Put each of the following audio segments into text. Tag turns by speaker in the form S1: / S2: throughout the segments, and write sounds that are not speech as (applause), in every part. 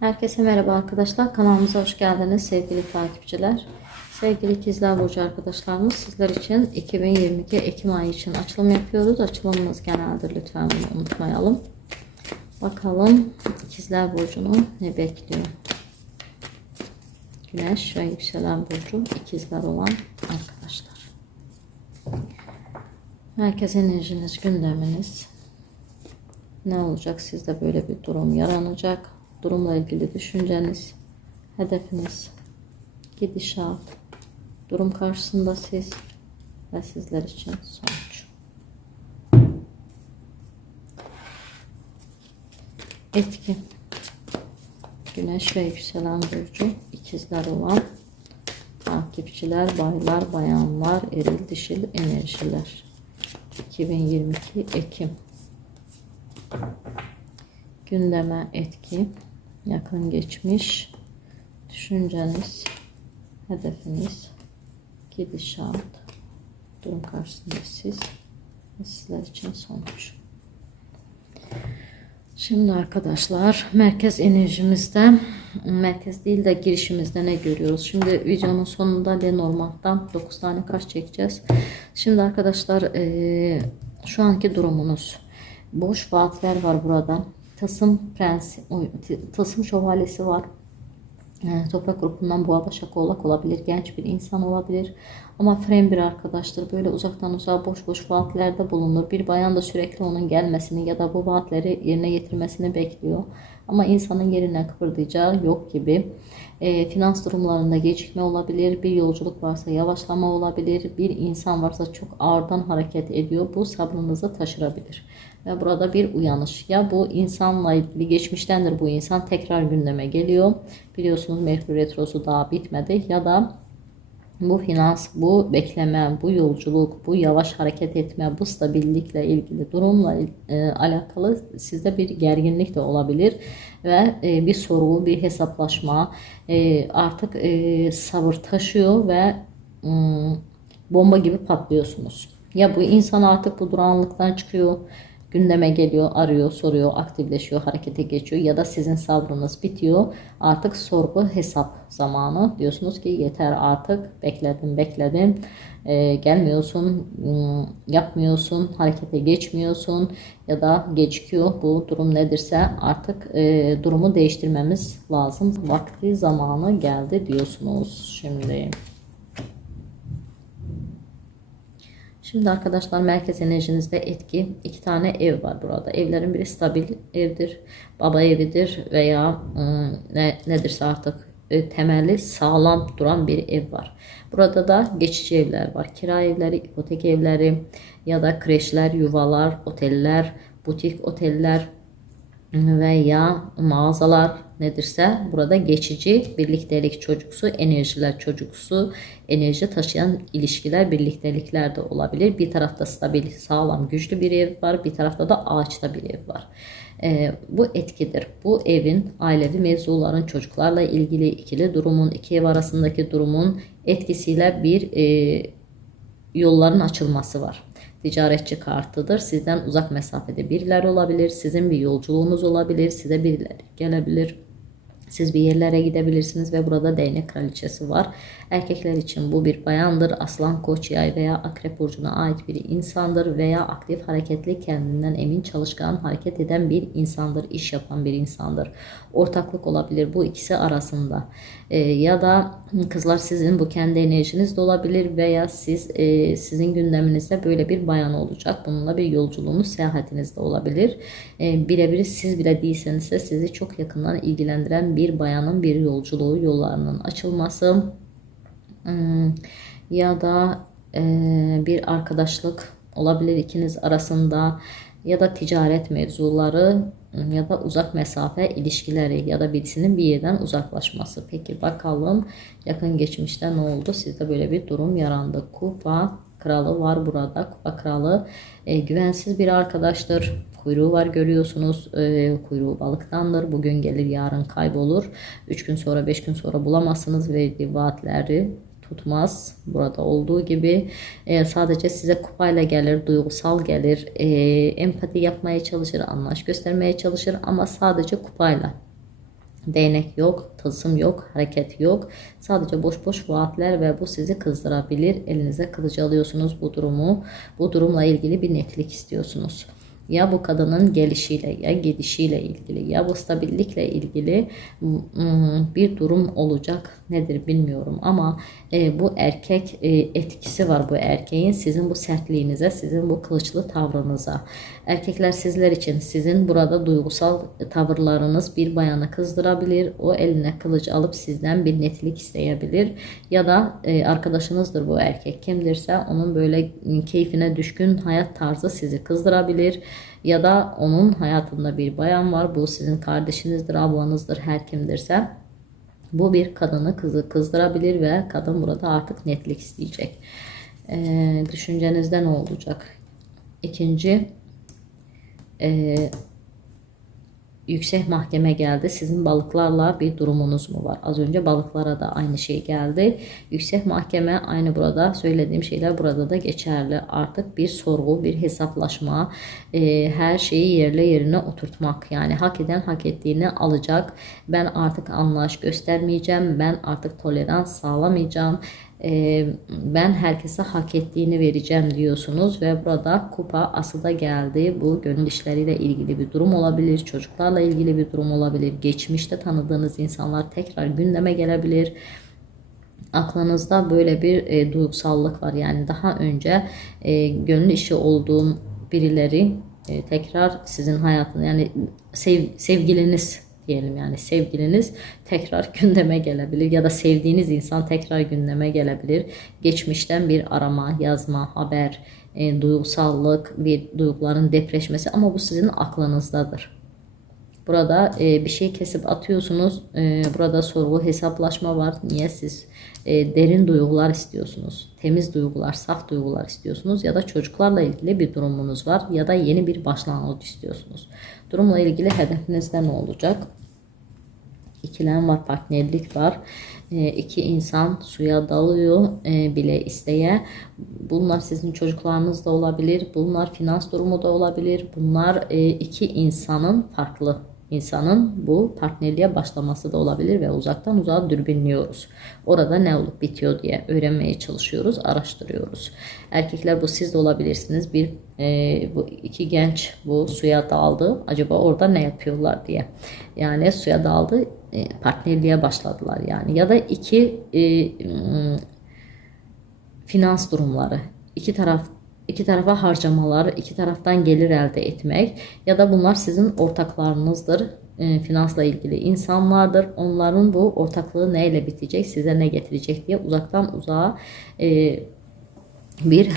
S1: Herkese merhaba arkadaşlar. Kanalımıza hoş geldiniz sevgili takipçiler. Sevgili ikizler burcu arkadaşlarımız sizler için 2022 Ekim ayı için açılım yapıyoruz. Açılımımız geneldir lütfen bunu unutmayalım. Bakalım ikizler burcunu ne bekliyor? Güneş ve yükselen burcu ikizler olan arkadaşlar. Herkes enerjiniz, gündeminiz, ne olacak? Sizde böyle bir durum yaranacak. Durumla ilgili düşünceniz, hedefiniz, gidişat, durum karşısında siz ve sizler için sonuç. Etki. Güneş ve yükselen burcu ikizler olan takipçiler, baylar, bayanlar, eril, dişil enerjiler. 2022 Ekim gündeme etki, yakın geçmiş, düşünceniz, hedefiniz, gidişat, durum karşısında siz ve sizler için sonuç. Şimdi arkadaşlar merkez enerjimizde merkez değil de girişimizde ne görüyoruz? Şimdi videonun sonunda Lenormand'dan 9 tane kaç çekeceğiz. Şimdi arkadaşlar eee, şu anki durumunuz boş vaatler var burada. Tasım prensi, tasım şövalyesi var. E, toprak grupundan boğa başak oğlak olabilir. Genç bir insan olabilir. Ama fren bir arkadaştır. Böyle uzaktan uzağa boş boş vaatlerde bulunur. Bir bayan da sürekli onun gelmesini ya da bu vaatleri yerine getirmesini bekliyor. Ama insanın yerinden kıpırdayacağı yok gibi. E, finans durumlarında gecikme olabilir. Bir yolculuk varsa yavaşlama olabilir. Bir insan varsa çok ağırdan hareket ediyor. Bu sabrınızı taşırabilir. Ve burada bir uyanış. Ya bu insanla ilgili geçmiştendir bu insan tekrar gündeme geliyor. Biliyorsunuz Merkür Retrosu daha bitmedi. Ya da bu finans, bu bekleme, bu yolculuk, bu yavaş hareket etme, bu stabillikle ilgili durumla e, alakalı sizde bir gerginlik de olabilir ve e, bir soru, bir hesaplaşma e, artık e, sabır taşıyor ve mm, bomba gibi patlıyorsunuz. Ya bu insan artık bu durağanlıktan çıkıyor, gündeme geliyor, arıyor, soruyor, aktifleşiyor, harekete geçiyor ya da sizin sabrınız bitiyor. Artık sorgu hesap zamanı. Diyorsunuz ki yeter artık bekledim bekledim Ee, gelmiyorsun, ım, yapmıyorsun, harekete geçmiyorsun ya da gecikiyor. Bu durum nedirse artık e, durumu değiştirmemiz lazım. Vakti zamanı geldi diyorsunuz şimdi. Şimdi arkadaşlar merkez enerjinizde etki iki tane ev var burada. Evlerin biri stabil evdir, baba evidir veya ıı, ne, nedirse artık e, temelli sağlam duran bir ev var. Burada da geçici evler var. Kira evleri, ipotek evleri ya da kreşler, yuvalar, oteller, butik oteller veya mağazalar nedirse burada geçici birliktelik çocuksu, enerjiler çocuksu, enerji taşıyan ilişkiler, birliktelikler de olabilir. Bir tarafta stabil, sağlam, güçlü bir ev var. Bir tarafta da ağaçta bir ev var. Ee, bu etkidir. Bu evin ailevi mevzuların çocuklarla ilgili ikili durumun, iki ev arasındaki durumun etkisiyle bir e, yolların açılması var ticaretçi kartıdır. Sizden uzak mesafede birileri olabilir. Sizin bir yolculuğunuz olabilir. Size birileri gelebilir. Siz bir yerlere gidebilirsiniz ve burada değnek kraliçesi var. Erkekler için bu bir bayandır. Aslan, koç, yay veya akrep burcuna ait bir insandır veya aktif, hareketli, kendinden emin, çalışkan, hareket eden bir insandır. iş yapan bir insandır. Ortaklık olabilir bu ikisi arasında. Ee, ya da kızlar sizin bu kendi enerjiniz de olabilir veya siz e, sizin gündeminizde böyle bir bayan olacak. Bununla bir yolculuğunuz, seyahatiniz de olabilir. E, birebir siz bile değilseniz de sizi çok yakından ilgilendiren bir bayanın bir yolculuğu, yollarının açılması Hmm, ya da e, bir arkadaşlık olabilir ikiniz arasında ya da ticaret mevzuları hmm, ya da uzak mesafe ilişkileri ya da birisinin bir yerden uzaklaşması. Peki bakalım yakın geçmişte ne oldu? Sizde böyle bir durum yarandı. Kupa kralı var burada. Kupa kralı e, güvensiz bir arkadaştır. Kuyruğu var görüyorsunuz. E, kuyruğu balıktandır. Bugün gelir yarın kaybolur. 3 gün sonra 5 gün sonra bulamazsınız verdiği vaatleri tutmaz. Burada olduğu gibi e, sadece size kupayla gelir, duygusal gelir, e, empati yapmaya çalışır, anlaş göstermeye çalışır ama sadece kupayla. Değnek yok, tılsım yok, hareket yok. Sadece boş boş vaatler ve bu sizi kızdırabilir. Elinize kılıcı alıyorsunuz bu durumu. Bu durumla ilgili bir netlik istiyorsunuz ya bu kadının gelişiyle ya gidişiyle ilgili ya bu stabillikle ilgili bir durum olacak nedir bilmiyorum. Ama e, bu erkek e, etkisi var bu erkeğin sizin bu sertliğinize sizin bu kılıçlı tavrınıza. Erkekler sizler için sizin burada duygusal tavırlarınız bir bayanı kızdırabilir o eline kılıç alıp sizden bir netlik isteyebilir. Ya da e, arkadaşınızdır bu erkek kimdirse onun böyle keyfine düşkün hayat tarzı sizi kızdırabilir ya da onun hayatında bir bayan var. Bu sizin kardeşinizdir, ablanızdır, her kimdirse. Bu bir kadını kızı kızdırabilir ve kadın burada artık netlik isteyecek. Ee, düşüncenizde ne olacak? İkinci, e, yüksek mahkeme geldi. Sizin balıklarla bir durumunuz mu var? Az önce balıklara da aynı şey geldi. Yüksek mahkeme aynı burada söylediğim şeyler burada da geçerli. Artık bir sorgu, bir hesaplaşma, e, her şeyi yerle yerine oturtmak. Yani hak eden hak ettiğini alacak. Ben artık anlayış göstermeyeceğim. Ben artık tolerans sağlamayacağım e, ben herkese hak ettiğini vereceğim diyorsunuz ve burada kupa asıda geldi. Bu gönül işleriyle ilgili bir durum olabilir, çocuklarla ilgili bir durum olabilir. Geçmişte tanıdığınız insanlar tekrar gündeme gelebilir. Aklınızda böyle bir e, duygusallık var. Yani daha önce e, gönül işi olduğum birileri e, tekrar sizin hayatınız yani sev, sevgiliniz diyelim yani sevgiliniz tekrar (laughs) gündeme gelebilir ya da sevdiğiniz insan tekrar gündeme gelebilir. Geçmişten bir arama, yazma, haber, e, duygusallık, bir duyguların depreşmesi ama bu sizin aklınızdadır. Burada e, bir şey kesip atıyorsunuz. E, burada sorgu hesaplaşma var. Niye siz e, derin duygular istiyorsunuz? Temiz duygular, saf duygular istiyorsunuz ya da çocuklarla ilgili bir durumunuz var ya da yeni bir başlangıç istiyorsunuz. Durumla ilgili hedefinizde ne olacak? İkilem var, partnerlik var. E, iki insan suya dalıyor e, bile isteye. Bunlar sizin çocuklarınız da olabilir. Bunlar finans durumu da olabilir. Bunlar e, iki insanın farklı insanın bu partnerliğe başlaması da olabilir ve uzaktan uzağa dürbünlüyoruz. Orada ne olup bitiyor diye öğrenmeye çalışıyoruz, araştırıyoruz. Erkekler bu siz de olabilirsiniz. Bir e, bu iki genç bu suya daldı. Acaba orada ne yapıyorlar diye. Yani suya daldı, partnerliğe başladılar yani. Ya da iki e, finans durumları. iki taraf iki tarafa harcamalar, iki taraftan gelir elde etmek ya da bunlar sizin ortaklarınızdır. E, finansla ilgili insanlardır. Onların bu ortaklığı neyle bitecek, size ne getirecek diye uzaktan uzağa e, bir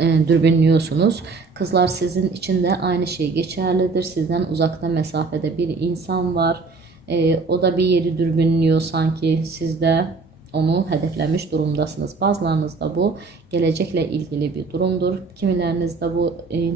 S1: e, dürbünlüyorsunuz. Kızlar sizin için de aynı şey geçerlidir. Sizden uzakta mesafede bir insan var. E, o da bir yeri dürbünlüyor sanki sizde onu hedeflemiş durumdasınız. Bazılarınızda bu gelecekle ilgili bir durumdur. Kimilerinizde bu e,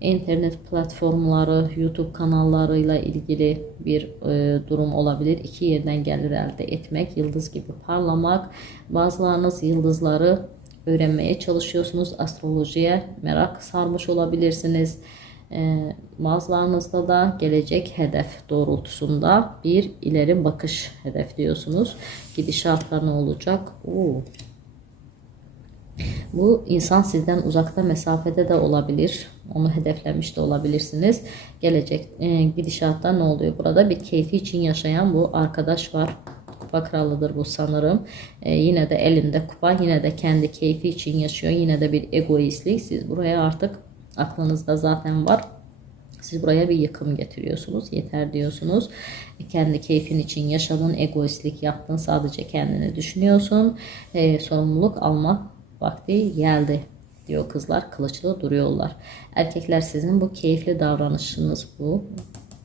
S1: internet platformları, YouTube kanallarıyla ilgili bir e, durum olabilir. İki yerden gelir elde etmek, yıldız gibi parlamak. Bazılarınız yıldızları öğrenmeye çalışıyorsunuz. Astrolojiye merak sarmış olabilirsiniz. E, bazılarınızda da gelecek hedef doğrultusunda bir ileri bakış hedefliyorsunuz. Gidişatlar ne olacak? Oo. Bu insan sizden uzakta mesafede de olabilir. Onu hedeflemiş de olabilirsiniz. Gelecek e, gidişatta ne oluyor? Burada bir keyfi için yaşayan bu arkadaş var. Kupa kralıdır bu sanırım. E, yine de elinde kupa. Yine de kendi keyfi için yaşıyor. Yine de bir egoistlik. Siz buraya artık aklınızda zaten var. Siz buraya bir yıkım getiriyorsunuz. Yeter diyorsunuz. E, kendi keyfin için yaşadın, egoistlik yaptın. Sadece kendini düşünüyorsun. E, sorumluluk almak vakti geldi diyor kızlar. Kılıçlı duruyorlar. Erkekler sizin bu keyifli davranışınız bu.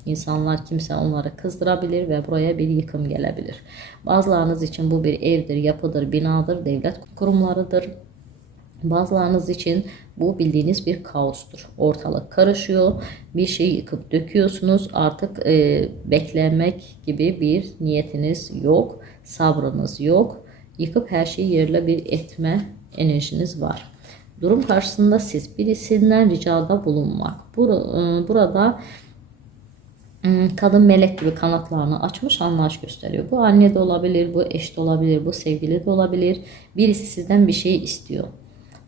S1: İnsanlar kimse onları kızdırabilir ve buraya bir yıkım gelebilir. Bazılarınız için bu bir evdir, yapıdır, binadır, devlet kurumlarıdır Bazılarınız için bu bildiğiniz bir kaostur. Ortalık karışıyor. Bir şey yıkıp döküyorsunuz. Artık e, beklemek gibi bir niyetiniz yok. Sabrınız yok. Yıkıp her şeyi yerle bir etme enerjiniz var. Durum karşısında siz birisinden ricada bulunmak. E, burada kadın melek gibi kanatlarını açmış anlayış gösteriyor. Bu anne de olabilir, bu eş de olabilir, bu sevgili de olabilir. Birisi sizden bir şey istiyor.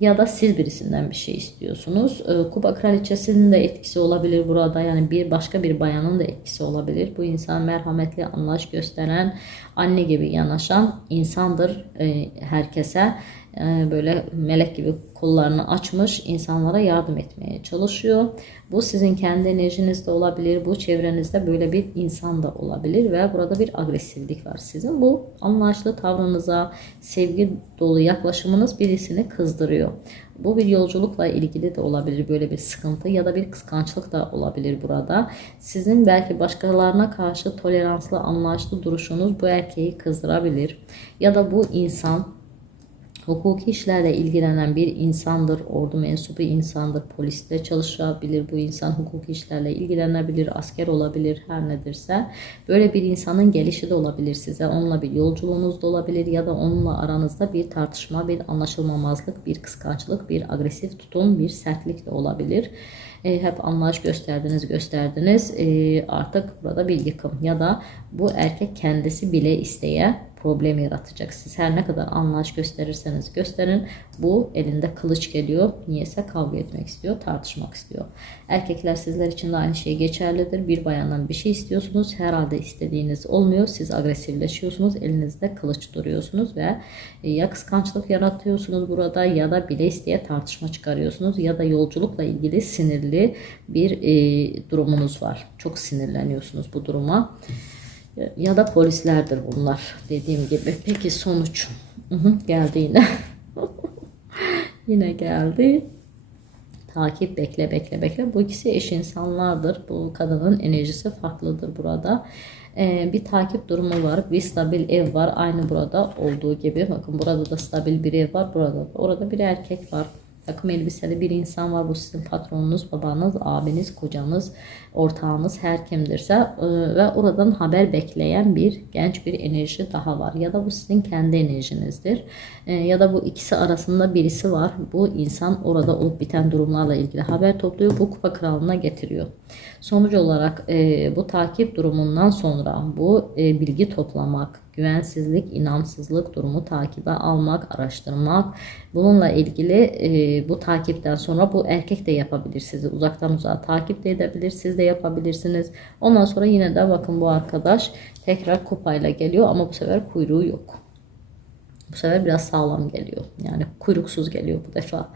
S1: Ya da siz birisinden bir şey istiyorsunuz. Ee, Kupa kraliçesinin de etkisi olabilir burada. Yani bir başka bir bayanın da etkisi olabilir. Bu insan merhametli, anlayış gösteren, anne gibi yanaşan insandır e, herkese. E, böyle melek gibi kollarını açmış insanlara yardım etmeye çalışıyor. Bu sizin kendi enerjinizde olabilir. Bu çevrenizde böyle bir insan da olabilir ve burada bir agresiflik var sizin. Bu anlayışlı tavrınıza, sevgi dolu yaklaşımınız birisini kızdırıyor. Bu bir yolculukla ilgili de olabilir böyle bir sıkıntı ya da bir kıskançlık da olabilir burada. Sizin belki başkalarına karşı toleranslı, anlayışlı duruşunuz bu erkeği kızdırabilir. Ya da bu insan hukuki işlerle ilgilenen bir insandır, ordu mensubu insandır, poliste çalışabilir bu insan, hukuki işlerle ilgilenebilir, asker olabilir, her nedirse. Böyle bir insanın gelişi de olabilir size, onunla bir yolculuğunuz da olabilir ya da onunla aranızda bir tartışma, bir anlaşılmamazlık, bir kıskançlık, bir agresif tutum, bir sertlik de olabilir. E, hep anlayış gösterdiniz gösterdiniz e, artık burada bir yıkım ya da bu erkek kendisi bile isteye problem yaratacak. Siz her ne kadar anlayış gösterirseniz gösterin bu elinde kılıç geliyor. Niyeyse kavga etmek istiyor, tartışmak istiyor. Erkekler sizler için de aynı şey geçerlidir. Bir bayandan bir şey istiyorsunuz. Herhalde istediğiniz olmuyor. Siz agresifleşiyorsunuz. Elinizde kılıç duruyorsunuz ve e, ya kıskançlık yaratıyorsunuz burada ya da bile isteye tartışma çıkarıyorsunuz ya da yolculukla ilgili sinirli bir e, durumunuz var. Çok sinirleniyorsunuz bu duruma ya da polislerdir bunlar dediğim gibi. Peki sonuç geldi yine. (laughs) yine geldi. Takip bekle bekle bekle. Bu ikisi eş insanlardır. Bu kadının enerjisi farklıdır burada. Ee, bir takip durumu var. Bir stabil ev var. Aynı burada olduğu gibi. Bakın burada da stabil bir ev var. Burada da. Orada bir erkek var takım elbiseli bir insan var. Bu sizin patronunuz, babanız, abiniz, kocanız, ortağınız her kimdirse e, ve oradan haber bekleyen bir genç bir enerji daha var. Ya da bu sizin kendi enerjinizdir. E, ya da bu ikisi arasında birisi var. Bu insan orada olup biten durumlarla ilgili haber topluyor. Bu kupa kralına getiriyor. Sonuç olarak e, bu takip durumundan sonra bu bilgi toplamak, güvensizlik, inamsızlık durumu takibe almak, araştırmak. Bununla ilgili e, bu takipten sonra bu erkek de yapabilir sizi uzaktan uzağa takip de edebilir. Siz de yapabilirsiniz. Ondan sonra yine de bakın bu arkadaş tekrar kupayla geliyor ama bu sefer kuyruğu yok. Bu sefer biraz sağlam geliyor. Yani kuyruksuz geliyor bu defa.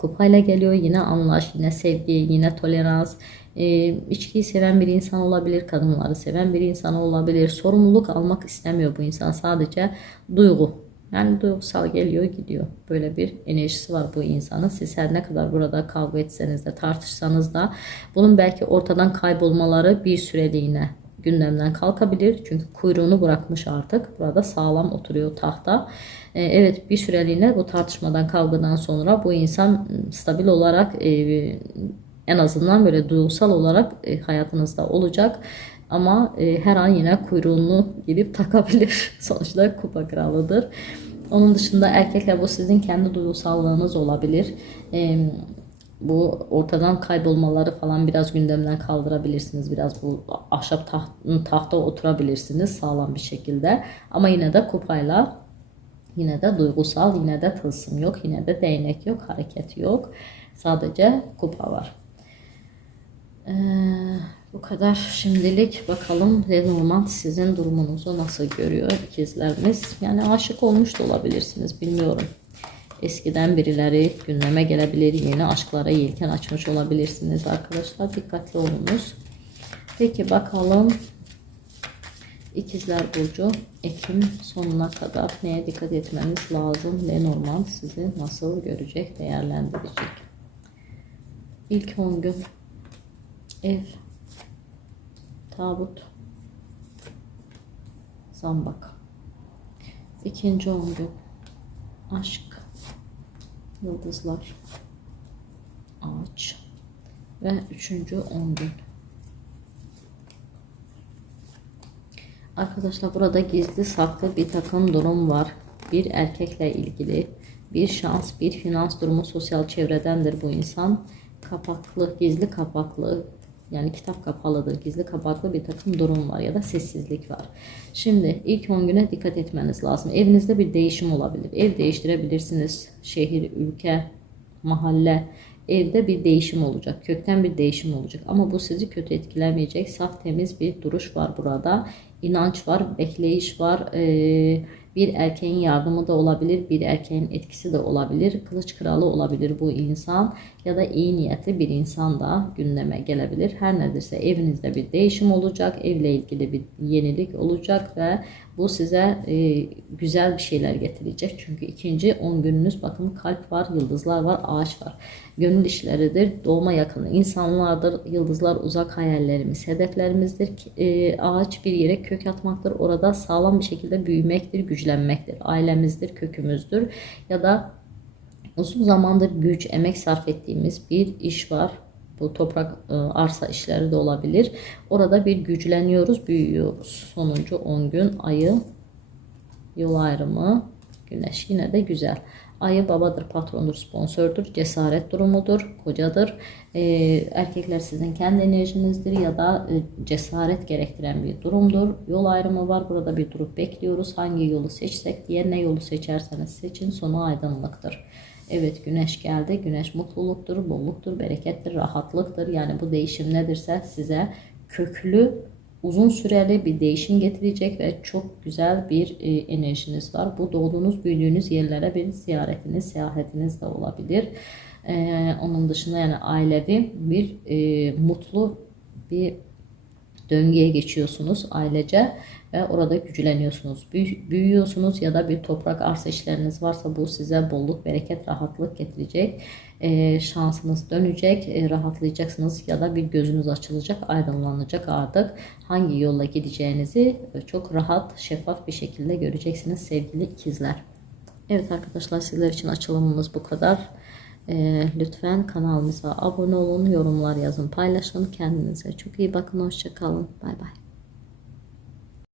S1: Kupayla geliyor yine anlaş, yine sevgi, yine tolerans, e, içkiyi seven bir insan olabilir, kadınları seven bir insan olabilir. Sorumluluk almak istemiyor bu insan. Sadece duygu. Yani duygusal geliyor gidiyor. Böyle bir enerjisi var bu insanın. Siz her ne kadar burada kavga etseniz de tartışsanız da bunun belki ortadan kaybolmaları bir süreliğine gündemden kalkabilir. Çünkü kuyruğunu bırakmış artık. Burada sağlam oturuyor tahta. Ee, evet bir süreliğine bu tartışmadan kavgadan sonra bu insan stabil olarak e, en azından böyle duygusal olarak e, hayatınızda olacak. Ama e, her an yine kuyruğunu gidip (laughs) takabilir. Sonuçta kupa kralıdır. Onun dışında erkekler bu sizin kendi duygusallığınız olabilir. E, bu ortadan kaybolmaları falan biraz gündemden kaldırabilirsiniz. Biraz bu ahşap taht, tahta oturabilirsiniz sağlam bir şekilde. Ama yine de kupayla yine de duygusal, yine de tılsım yok, yine de değnek yok, hareket yok. Sadece kupa var. Ee, bu kadar şimdilik bakalım Lenormand sizin durumunuzu nasıl görüyor ikizlerimiz. Yani aşık olmuş da olabilirsiniz bilmiyorum. Eskiden birileri gündeme gelebilir. Yeni aşklara yelken açmış olabilirsiniz arkadaşlar. Dikkatli olunuz. Peki bakalım İkizler Burcu Ekim sonuna kadar neye dikkat etmeniz lazım? Lenormand sizi nasıl görecek, değerlendirecek? İlk 10 gün ev, tabut, zambak. İkinci 10 gün aşk, yıldızlar, ağaç ve üçüncü 10 gün. Arkadaşlar burada gizli saklı bir takım durum var. Bir erkekle ilgili bir şans, bir finans durumu sosyal çevredendir bu insan. Kapaklı, gizli kapaklı Yani kitap kapalıdır, gizli kapaklı bir takım durum var ya da sessizlik var. Şimdi ilk 10 güne dikkat etmeniz lazım. Evinizde bir değişim olabilir. Ev değiştirebilirsiniz. Şehir, ülke, mahalle, evde bir değişim olacak. Kökten bir değişim olacak. Ama bu sizi kötü etkilemeyecek. Saf temiz bir duruş var burada. İnanç var, bekleyiş var. Ee, bir erkeğin yardımı da olabilir, bir erkeğin etkisi de olabilir. Kılıç kralı olabilir bu insan ya da iyi niyetli bir insan da gündeme gelebilir. Her nedirse evinizde bir değişim olacak, evle ilgili bir yenilik olacak ve bu size e, güzel bir şeyler getirecek. Çünkü ikinci 10 gününüz bakın kalp var, yıldızlar var, ağaç var. Gönül işleridir, doğuma yakın insanlardır, yıldızlar uzak hayallerimiz, hedeflerimizdir. E, ağaç bir yere kök atmaktır. Orada sağlam bir şekilde büyümektir, güçlenmektir. Ailemizdir, kökümüzdür ya da uzun zamandır güç, emek sarf ettiğimiz bir iş var. Bu toprak e, arsa işleri de olabilir. Orada bir güçleniyoruz, büyüyoruz. Sonuncu 10 gün ayı yol ayrımı güneş yine de güzel. Ayı babadır, patrondur, sponsordur, cesaret durumudur, kocadır. Ee, erkekler sizin kendi enerjinizdir ya da e, cesaret gerektiren bir durumdur. Yol ayrımı var. Burada bir durup bekliyoruz. Hangi yolu seçsek diye ne yolu seçerseniz seçin sonu aydınlıktır. Evet güneş geldi. Güneş mutluluktur, bolluktur, berekettir, rahatlıktır. Yani bu değişim nedirse size köklü uzun süreli bir değişim getirecek ve çok güzel bir e, enerjiniz var. Bu doğduğunuz, büyüdüğünüz yerlere bir ziyaretiniz, seyahatiniz de olabilir. E, onun dışında yani ailevi bir e, mutlu bir döngüye geçiyorsunuz ailece ve orada güçleniyorsunuz. Büy- büyüyorsunuz ya da bir toprak arsa işleriniz varsa bu size bolluk, bereket, rahatlık getirecek. Ee, şansınız dönecek, e, rahatlayacaksınız ya da bir gözünüz açılacak, aydınlanacak artık. Hangi yolla gideceğinizi çok rahat, şeffaf bir şekilde göreceksiniz sevgili ikizler. Evet arkadaşlar sizler için açılımımız bu kadar. Ee, lütfen kanalımıza abone olun, yorumlar yazın, paylaşın. Kendinize çok iyi bakın. Hoşçakalın. Bay bay.